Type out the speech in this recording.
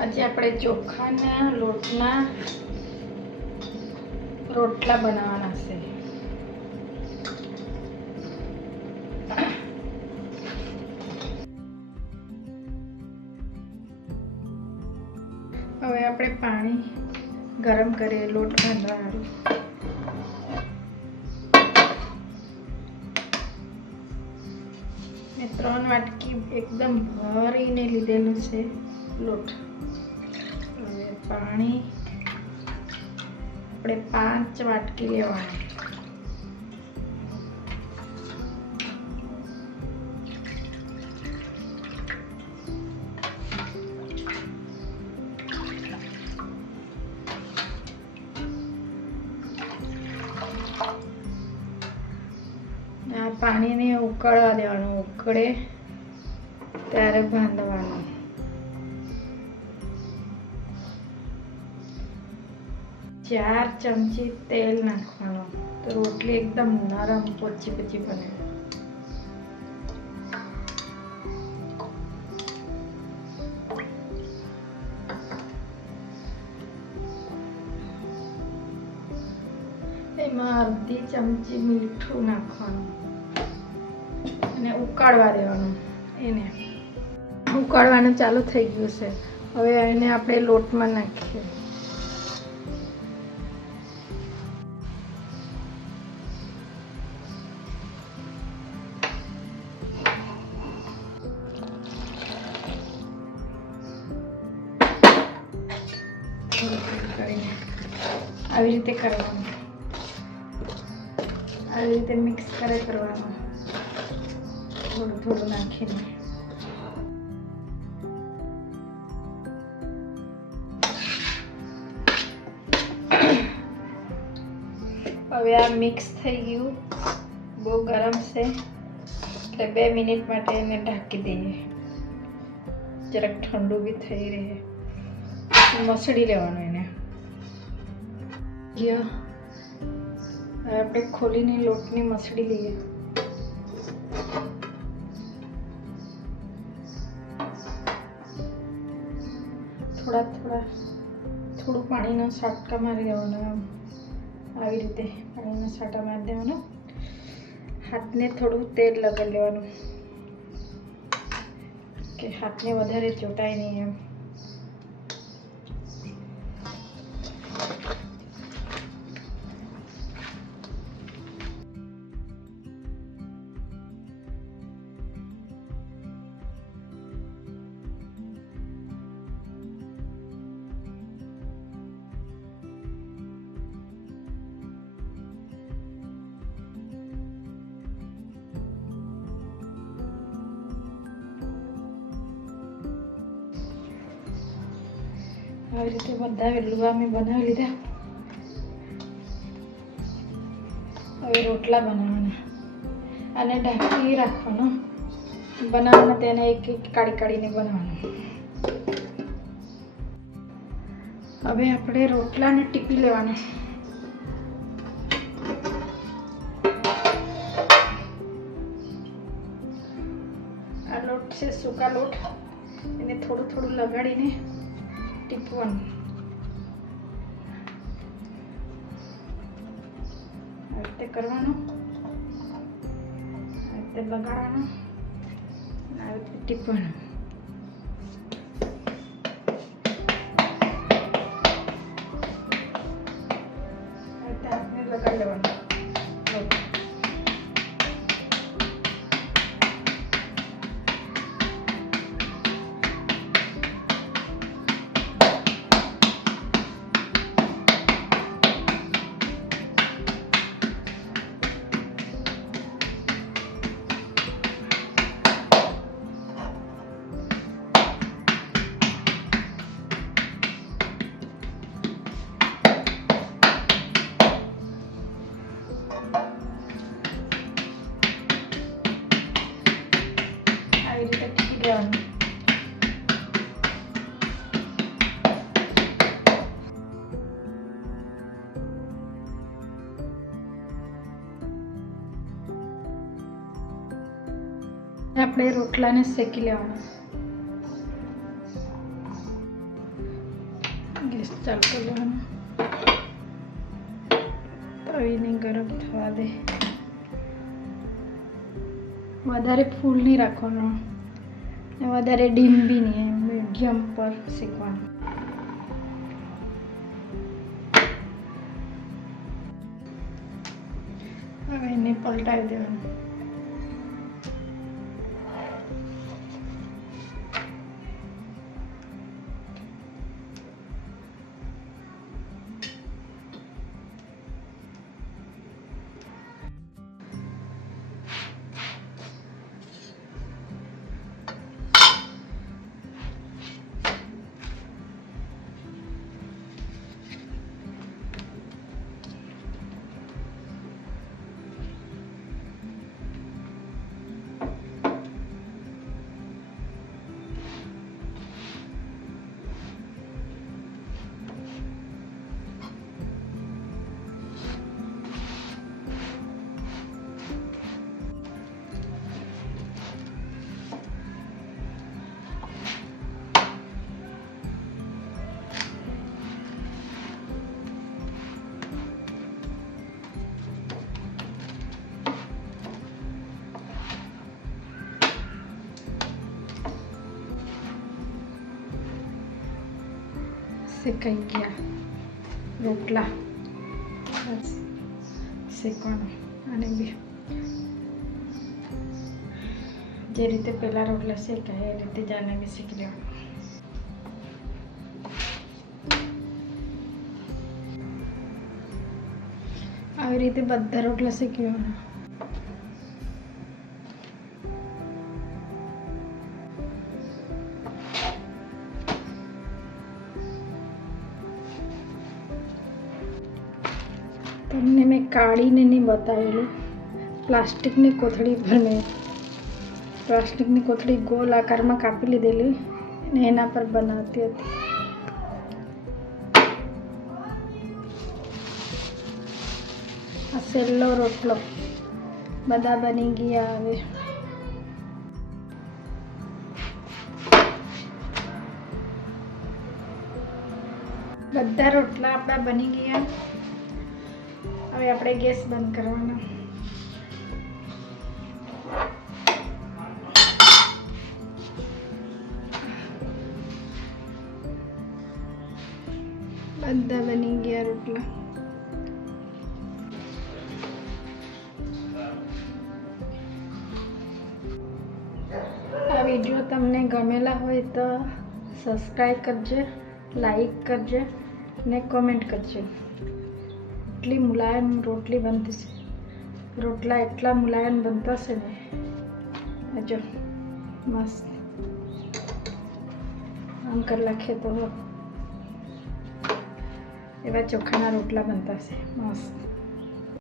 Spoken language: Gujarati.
આજે આપણે ચોખાના, લોટના રોટલા બનાવવાના છે. હવે આપણે પાણી ગરમ કરીએ, લોટ બાંધવાનું મેં ત્રણ વાટકી એકદમ ભરીને લીધેલું છે લોટ. પાણી આપણે પાંચ વાટકી લેવાની. પાણીને ઉકળવા દેવાનું. ઉકળે ત્યારે બાંધવાનું. ચાર ચમચી તેલ નાખવાનું. તો રોટલી એકદમ નરમ પોચી પછી બને. એમાં અડધી ચમચી મીઠું નાખવાનું. અને ઉકાળવા દેવાનું એને. ઉકાળવાનું ચાલુ થઈ ગયું છે. હવે એને આપણે લોટમાં નાખીએ. આવી રીતે કરવાનું. આવી રીતે મિક્સ કરે કરવાનું. થોડું થોડું નાખીને. હવે આ મિક્સ થઈ ગયું. બહુ ગરમ છે. એટલે બે મિનિટ માટે એને ઢાંકી દઈએ. જરાક ઠંડુ બી થઈ રહે. મસળી લેવાનું એને. આપણે ખોલીને લોટની મસળી લઈએ. થોડા થોડા, થોડું પાણીનો સાટકા મારી દેવાનો આમ. આવી રીતે પાણીનો સાટા મારી દેવાનો. હાથને થોડું તેલ લગાવી લેવાનું. કે હાથને વધારે ચોટાય નહીં એમ. આવી રીતે બધા લુવા મેં બનાવી લીધા. હવે રોટલા બનાવવાના અને ઢાંકી રાખવાનો. બનાવવાના તેને એક એક કાઢી કાઢીને બનાવવાનું. હવે આપણે રોટલાને ટીપી લેવાના. આ લોટ છે, સૂકા લોટ. એને થોડું થોડું લગાડીને આ રીતે કરવાનું આ રીતે લગાડવાનું આ રીતે ટીપવાનું રીતે આપણે રોટલાને શેકી લેવાના ચાલુ કરી લેવાનો તવીને ગરમ થવા દે વધારે ફૂલ નહીં રાખવાનો વધારે ડીમ બી નહીં મીડિયમ પર શેકવાનું. હવે એને પલટાવી દેવાનું. શેકાઈ ગયા રોટલા શેકવાનું અને બી જે રીતે પહેલાં રોટલા શેકાય એ રીતે જ આને બી શેકી લેવાનું આવી રીતે બધા રોટલા શેકી લેવાના તમને મેં કાઢીને નહીં બતાવેલું. પ્લાસ્ટિકની કોથળી પર મેં પ્લાસ્ટિકની કોથળી ગોલ આકારમાં કાપી લીધેલી અને એના પર બનાવતી હતી. આ સેલ્લો રોટલો બધા બની ગયા હવે. બધા રોટલા આપણા બની ગયા. હવે આપણે ગેસ બંધ કરવાનો. બધા બની ગયા રોટલા. વીડિયો તમને ગમેલા હોય તો સબસ્ક્રાઈબ કરજે લાઈક કરજે ને કોમેન્ટ કરજે. એટલી મુલાયમ રોટલી બનતી છે. રોટલા એટલા મુલાયમ બનતા છે ને. જો, મસ્ત. આમ કરી નાખીએ તો એવા ચોખાના રોટલા બનતા છે. મસ્ત.